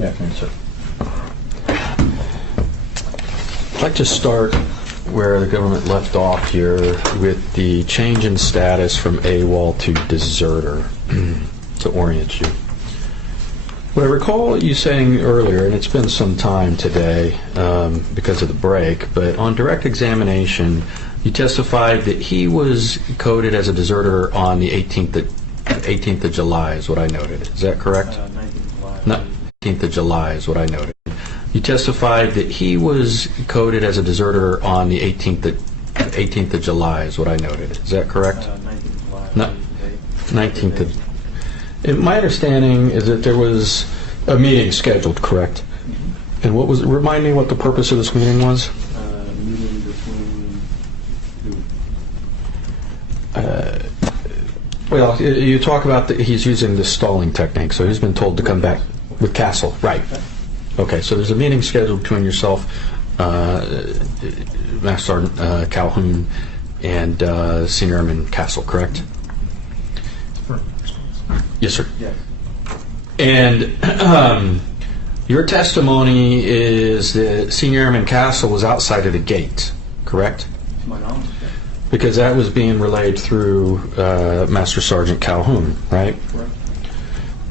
Yeah, afternoon, sir. I'd like to start where the government left off here with the change in status from AWOL to deserter to orient you. What I recall you saying earlier, and it's been some time today because of the break, but on direct examination, you testified that he was coded as a deserter on the 18th of July is what I noted. Is that correct? 19th of July is what I noted. You testified that he was coded as a deserter on the 18th of July is what I noted. Is that correct? 19th of. And my understanding is that there was a meeting scheduled, correct? And what was? Remind me what the purpose of this meeting was. Meeting between who? Well, you talk about that he's using the stalling technique, so he's been told to come back with Castle, right? Okay, so there's a meeting scheduled between yourself, Master Sergeant Calhoun, and Senior Airman Castle, correct? Yes, sir. Yes. And your testimony is that Senior Airman Castle was outside of the gate, correct? To my knowledge, yes. Because that was being relayed through Master Sergeant Calhoun, right? Correct.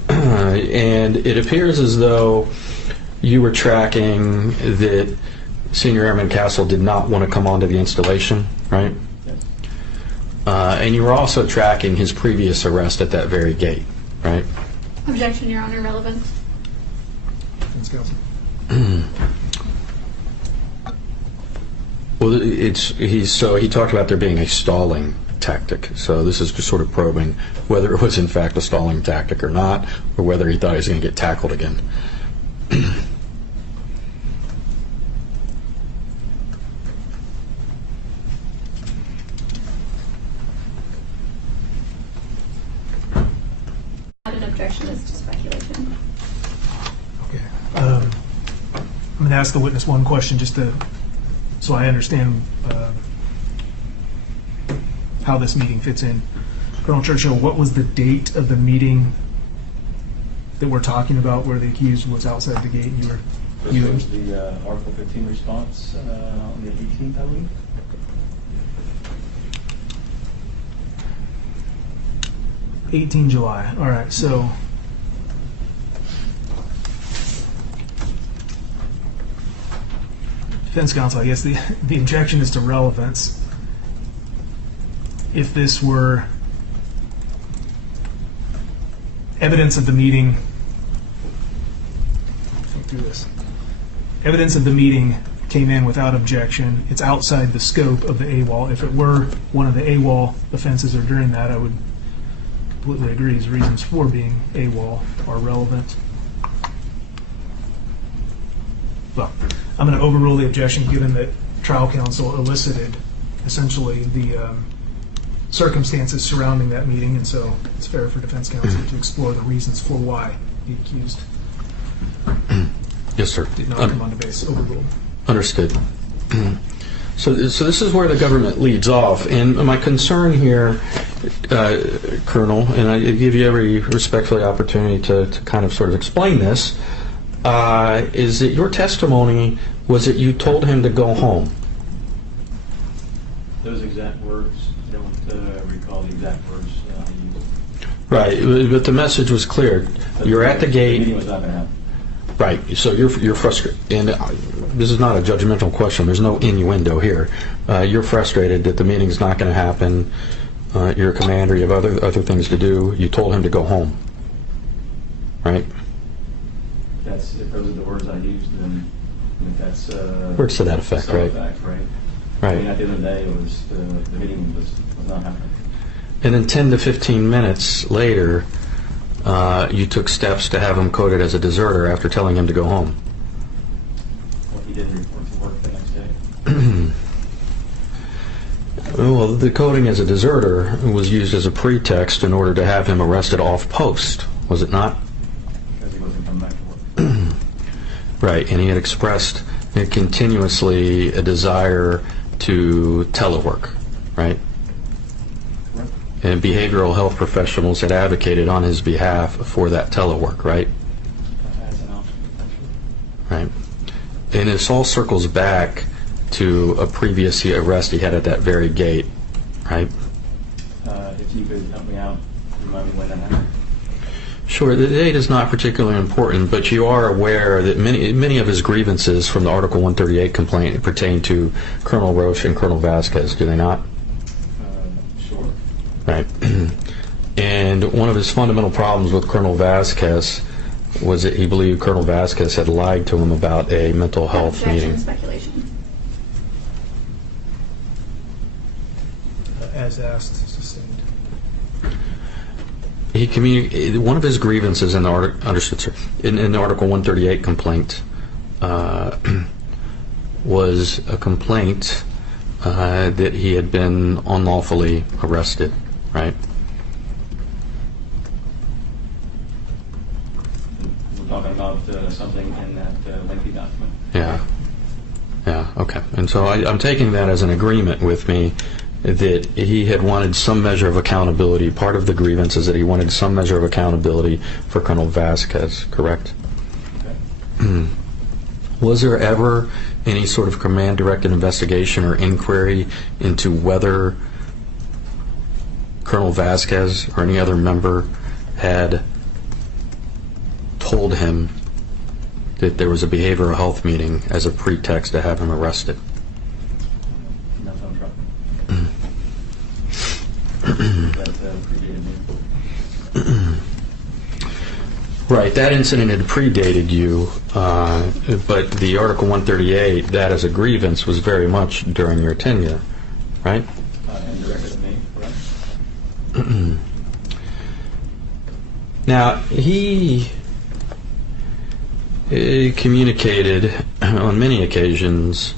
And it appears as though you were tracking that Senior Airman Castle did not want to come onto the installation, right? Yes. And you were also tracking his previous arrest at that very gate, right? Objection, Your Honor. Relevant. Well, he talked about there being a stalling tactic. So this is just sort of probing whether it was in fact a stalling tactic or not, or whether he thought he was going to get tackled again. Not an objection is to speculation. Okay. I'm going to ask the witness one question just so I understand how this meeting fits in. Colonel Churchill, what was the date of the meeting that we're talking about where the accused was outside the gate and you were... This was the Article 15 response on the 18th, I believe. July. All right, so... Defense counsel, I guess the objection is to relevance. If this were evidence of the meeting, think through this. Evidence of the meeting came in without objection. It's outside the scope of the AWOL. If it were one of the AWOL offenses or during that, I would completely agree. His reasons for being AWOL are relevant. Well, I'm going to overrule the objection given that trial counsel elicited essentially the circumstances surrounding that meeting, and so it's fair for defense counsel to explore the reasons for why the accused Yes, sir. did not come on the base. Overruled. Understood. So this is where the government leads off, and my concern here, Colonel, and I give you every respectful opportunity to kind of sort of explain this, is that your testimony was that you told him to go home. Those exact words, I don't recall the exact words I used. Right, but the message was clear. You're at the gate. The meeting was not going to happen. Right, so you're frustrated, and this is not a judgmental question. There's no innuendo here. You're frustrated that the meeting's not going to happen. You're a commander. You have other things to do. You told him to go home, right? If those are the words I used, then that's words to that effect, right? Fact, right? Right. I mean, at the end of the day, it was the meeting was not happening. And then 10 to 15 minutes later, you took steps to have him coded as a deserter after telling him to go home. Well, he didn't report to work the next day. Well, the coding as a deserter was used as a pretext in order to have him arrested off post, was it not? Because he wasn't coming back to work. Right, and he had expressed continuously a desire to telework, right? Correct. And behavioral health professionals had advocated on his behalf for that telework, right? As an option. right? And this all circles back to a previous arrest he had at that very gate, right? If you could help me out, remind me when that happened. Sure, the date is not particularly important, but you are aware that many of his grievances from the Article 138 complaint pertain to Colonel Roche and Colonel Vasquez, do they not? Sure. Right. And one of his fundamental problems with Colonel Vasquez was that he believed Colonel Vasquez had lied to him about a mental health Objection, meeting. speculation. As asked, sustained. One of his grievances in the understood, sir, in the Article 138 complaint was a complaint that he had been unlawfully arrested, right? We're talking about something in that lengthy document. Yeah. Yeah, okay. And so I'm taking that as an agreement with me that he had wanted some measure of accountability. Part of the grievance is that he wanted some measure of accountability for Colonel Vasquez, correct? Okay. Was there ever any sort of command-directed investigation or inquiry into whether Colonel Vasquez or any other member had told him that there was a behavioral health meeting as a pretext to have him arrested? No phone truck. That predated me. Right, that incident had predated you, but the Article 138, that as a grievance, was very much during your tenure, right? And directed at me, correct? Now, he communicated on many occasions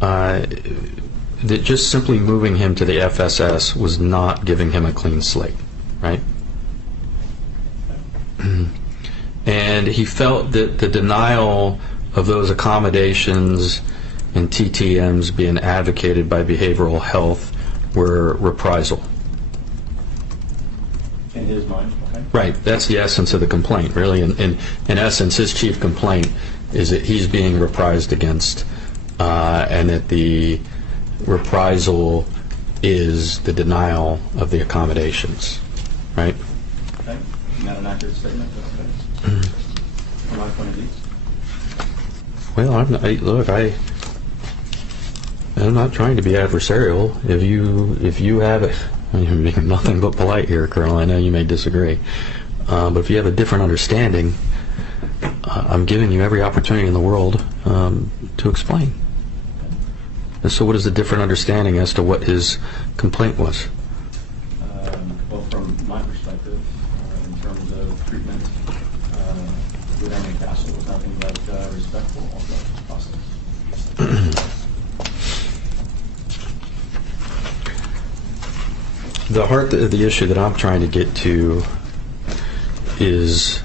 that just simply moving him to the FSS was not giving him a clean slate, right? And he felt that the denial of those accommodations and TTMs being advocated by behavioral health were reprisal. In his mind, okay. Right, that's the essence of the complaint, really. In essence, his chief complaint is that he's being reprised against, and that the reprisal is the denial of the accommodations, right? Okay. Not an accurate statement, but okay. From my point of view. Well, I'm not trying to be adversarial. If you have it, you're being nothing but polite here, Colonel. I know you may disagree, but if you have a different understanding, I'm giving you every opportunity in the world to explain. And so, what is the different understanding as to what his complaint was? Well, from my perspective, in terms of treatment, with Emily Castle was nothing but respectful of the process. The heart of the issue that I'm trying to get to is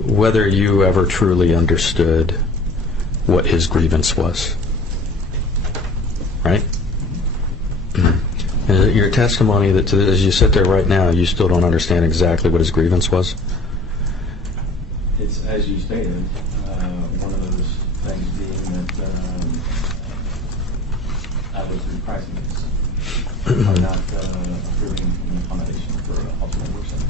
whether you ever truly understood what his grievance was. Right? And your testimony that as you sit there right now, you still don't understand exactly what his grievance was? It's, as you stated, one of those things being that I was reprising this. I'm not approving an accommodation for alternate work center.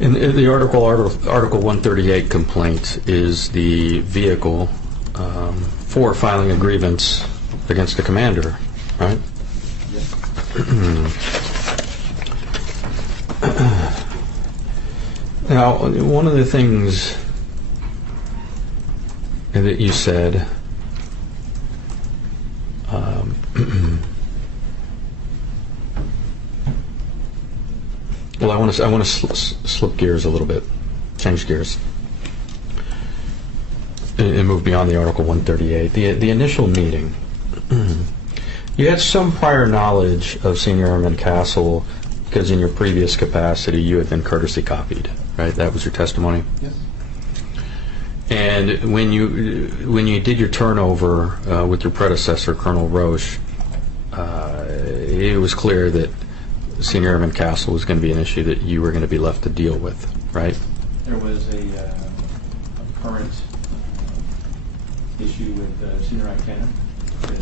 In the Article 138 complaint is the vehicle for filing a grievance against the commander, right? Yes. Now, one of the things that you said, well, I want to slip gears a little bit, change gears, and move beyond the Article 138. The initial meeting, you had some prior knowledge of Senior Airman Castle because in your previous capacity you had been courtesy copied, right? That was your testimony? Yes. And when you did your turnover with your predecessor, Colonel Roche, it was clear that Senior Airman Castle was going to be an issue that you were going to be left to deal with, right? There was a current issue with senior Icana that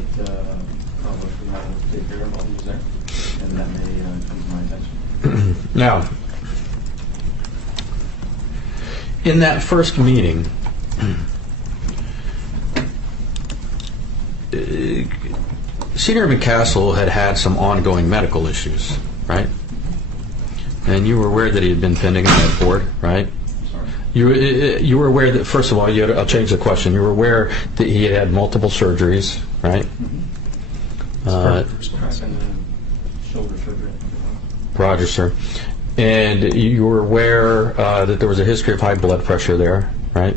which we had to take care of while he was there, and that may come to my attention. Now, in that first meeting, Senior McCassell had some ongoing medical issues, right? And you were aware that he had been pending on that board, right? Sorry. You were aware that, first of all, I'll change the question. You were aware that he had multiple surgeries, right? Crack and shoulder surgery. Roger, sir. And you were aware that there was a history of high blood pressure there, right?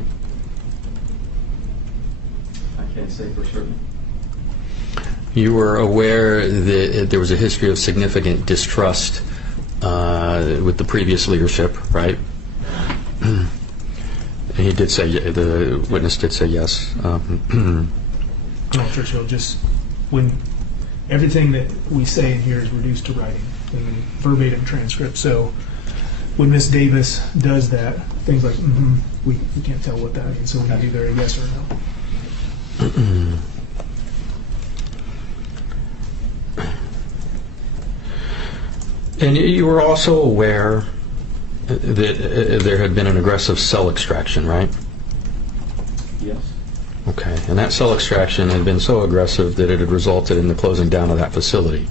I can't say for certain. You were aware that there was a history of significant distrust with the previous leadership, right? And he did say, the witness did say yes. No, Churchill, just when everything that we say in here is reduced to writing, in verbatim transcript. So when Ms. Davis does that, things like, we can't tell what that means. So when you do there, a yes or no. And you were also aware that there had been an aggressive cell extraction, right? Yes. Okay. And that cell extraction had been so aggressive that it had resulted in the closing down of that facility,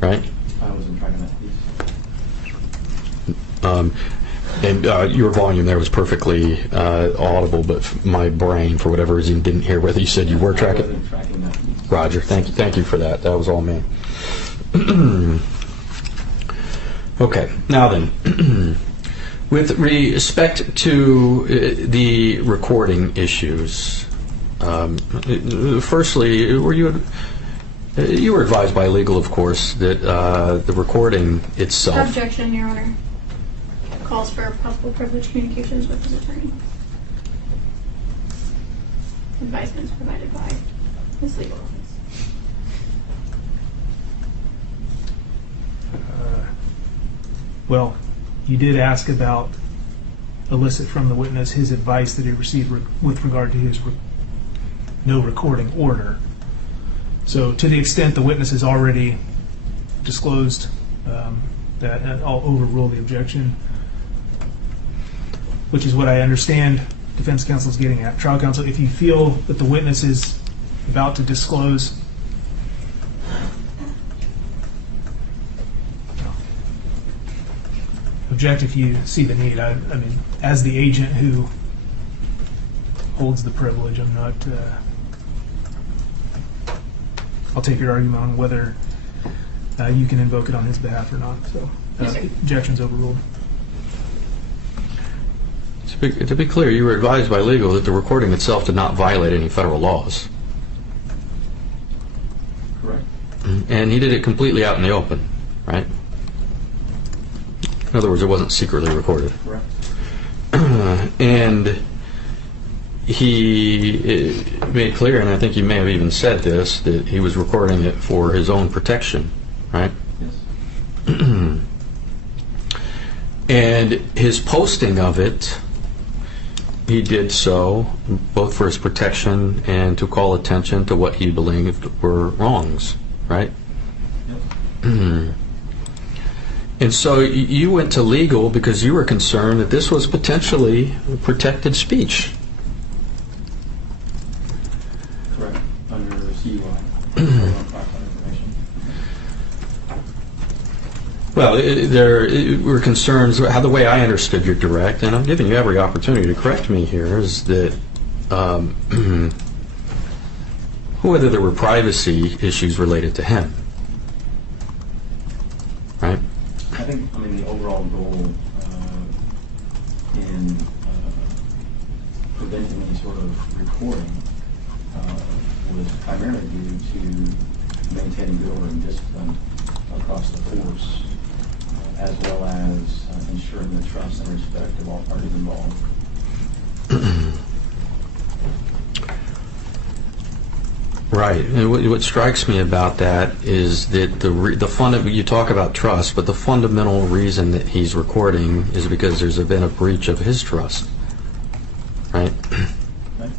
right? I wasn't tracking that piece. And your volume there was perfectly audible, but my brain, for whatever reason, didn't hear whether you said you were I tracking. wasn't tracking that piece. Roger. Thank you for that. That was all me. Okay. Now then, with respect to the recording issues, firstly, were you were advised by legal, of course, that the recording itself. Objection, Your Honor. Calls for possible privileged communications with his attorney. Advisements provided by his legal office. Well, you did ask about, elicit from the witness his advice that he received with regard to his no recording order. So to the extent the witness has already disclosed that, I'll overrule the objection, which is what I understand defense counsel is getting at. Trial counsel, if you feel that the witness is about to disclose object if you see the need. I mean, as the agent who holds the privilege, I'm not. I'll take your argument on whether you can invoke it on his behalf or not. So, Yes, sir. objection's overruled. To be clear, you were advised by legal that the recording itself did not violate any federal laws. Correct. And he did it completely out in the open, right? In other words, it wasn't secretly recorded. Correct. And he made clear, and I think he may have even said this, that he was recording it for his own protection, right? Yes. And his posting of it, he did so both for his protection and to call attention to what he believed were wrongs, right? Yes. And so you went to legal because you were concerned that this was potentially protected speech. Correct. Under CUI. Information. Well, there were concerns. How the way I understood your direct, and I'm giving you every opportunity to correct me here, is that whether there were privacy issues related to him, right? I think, the overall goal in preventing any sort of recording was primarily due to maintaining good order and discipline across the force, as well as ensuring the trust and respect of all parties involved. Right. And what strikes me about that is that you talk about trust, but the fundamental reason that he's recording is because there's been a breach of his trust. right? Right?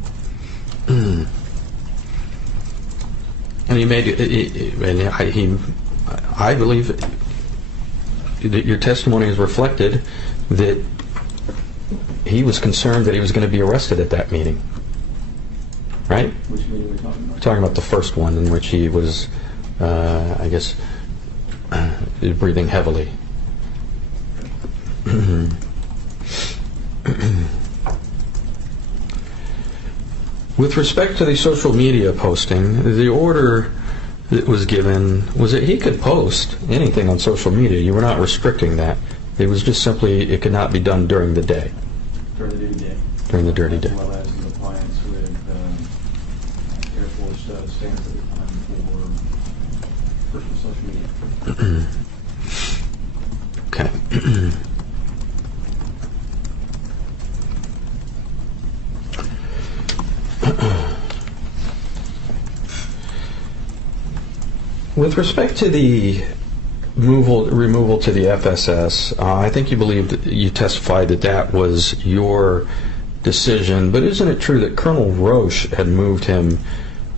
And he made, I believe that your testimony has reflected that he was concerned that he was going to be arrested at that meeting, right? Which meeting are we talking about? We're talking about the first one in which he was, I guess, breathing heavily. With respect to the social media posting, the order that was given was that he could post anything on social media. You were not restricting that. It was just simply it could not be done during the day. During the dirty day. During the dirty day. As well as in compliance with Air Force standards at the time for personal social media. Okay. With respect to the removal to the FSS, I think you testified that that was your decision, but isn't it true that Colonel Roche had moved him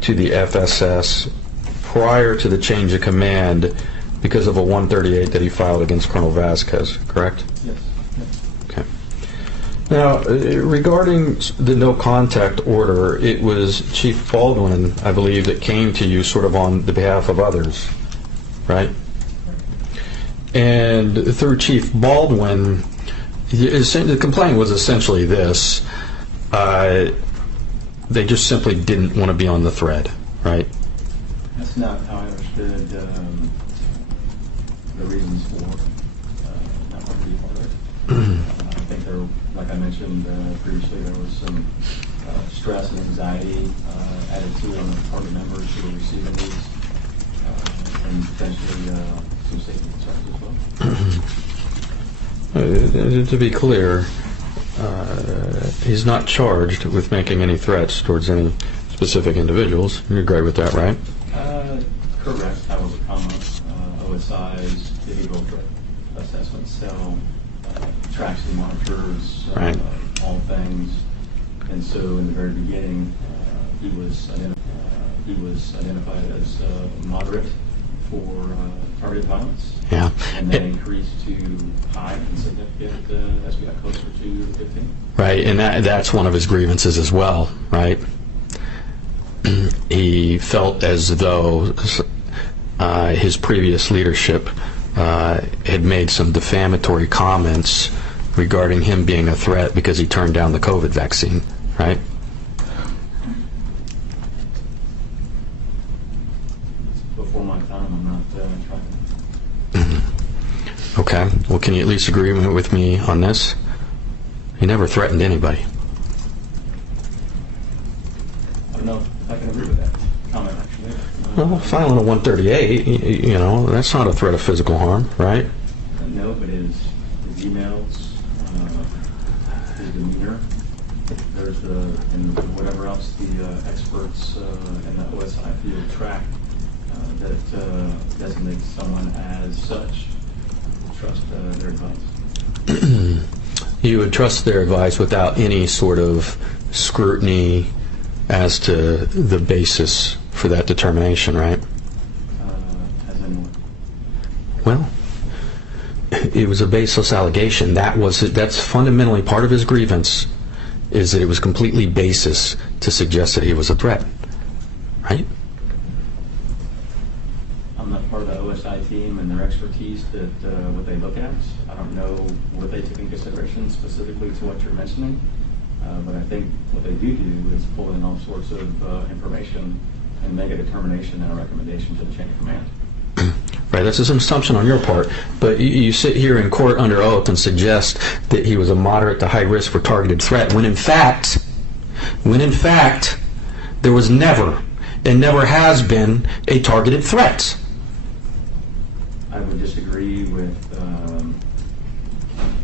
to the FSS prior to the change of command because of a 138 that he filed against Colonel Vasquez, correct? Yes. Okay. Now, regarding the no contact order, it was Chief Baldwin, I believe, that came to you sort of on the behalf of others, right? And through Chief Baldwin, the complaint was essentially this: they just simply didn't want to be on the thread, right? That's not how I understood the reasons for not wanting to be part of it. I think there, like I mentioned previously, there was some stress and anxiety added to it on the part of members who were receiving these, and potentially some safety concerns as well. To be clear, he's not charged with making any threats towards any specific individuals. You agree with that, right? Correct. That was a comment. OSI's behavioral threat assessment cell tracks and monitors Right. all things, and so in the very beginning, he was identified as moderate for targeted violence. Yeah. And then increased to high and significant as we got closer to 15. Right, and that's one of his grievances as well, right? He felt as though his previous leadership had made some defamatory comments regarding him being a threat because he turned down the COVID vaccine, right? Before my time, I'm not trying. Okay, well, can you at least agree with me on this? He never threatened anybody. I don't know if I can agree with that comment, actually. Well, filing a 138, you know, that's not a threat of physical harm, right? No, but his emails, his demeanor, there's and whatever else the experts in the OSI field track that designates someone as such. Trust their advice. You would trust their advice without any sort of scrutiny as to the basis for that determination, right? As in what? Well, it was a baseless allegation. That's fundamentally part of his grievance, is that it was completely baseless to suggest that he was a threat, right? I'm not part of the OSI team and their expertise that what they look at. I don't know what they take in consideration specifically to what you're mentioning, but I think what they do is pull in all sorts of information and make a determination and a recommendation to the chain of command. Right, that's an assumption on your part, but you sit here in court under oath and suggest that he was a moderate to high risk for targeted threat, when in fact, there was never and never has been a targeted threat. I would disagree with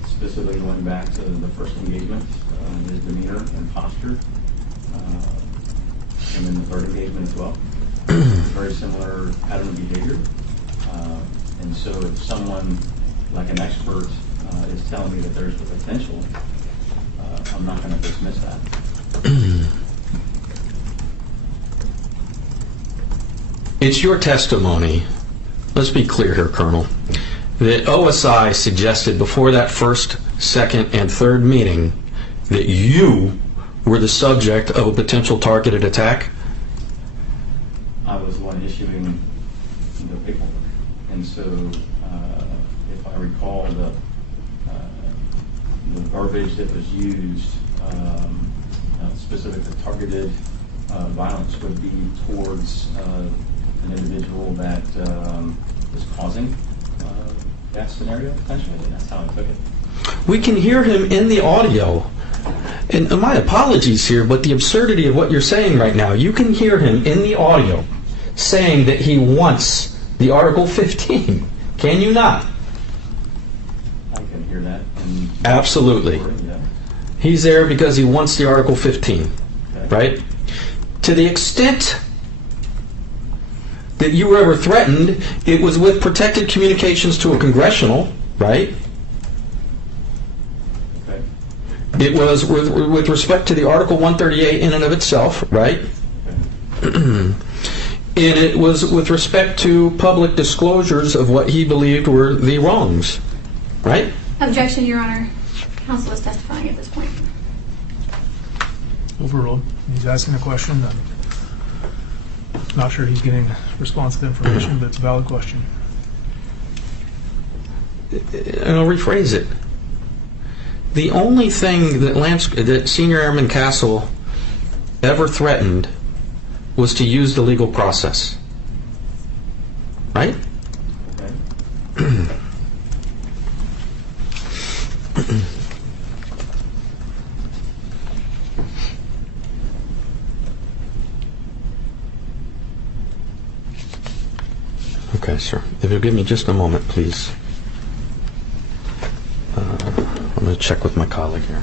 specifically going back to the first engagement, his demeanor and posture, and then the third engagement as well. Very similar pattern of behavior. And so if someone like an expert is telling me that there's the potential, I'm not going to dismiss that. It's your testimony, let's be clear here, Colonel, that OSI suggested before that first, second, and third meeting that you were the subject of a potential targeted attack? I was the one issuing the paperwork. And so, if I recall, the verbiage that was used, specifically targeted violence would be towards an individual that was causing that scenario, potentially. That's how I took it. We can hear him in the audio. And my apologies here, but the absurdity of what you're saying right now, you can hear him in the audio saying that he wants the Article 15. Can you not? I can hear that. And Absolutely. yeah. He's there because he wants the Article 15, Okay. right? To the extent that you were ever threatened, it was with protected communications to a congressional, right? Okay. It was with respect to the Article 138 in and of itself, right? Okay. And it was with respect to public disclosures of what he believed were the wrongs, right? Objection, Your Honor. Counsel is testifying at this point. Overruled. He's asking a question. I'm not sure he's getting responsive information, but it's a valid question. And I'll rephrase it. The only thing that Senior Airman Castle ever threatened was to use the legal process, right? Okay. Okay, sir. If you'll give me just a moment, please. I'm going to check with my colleague here.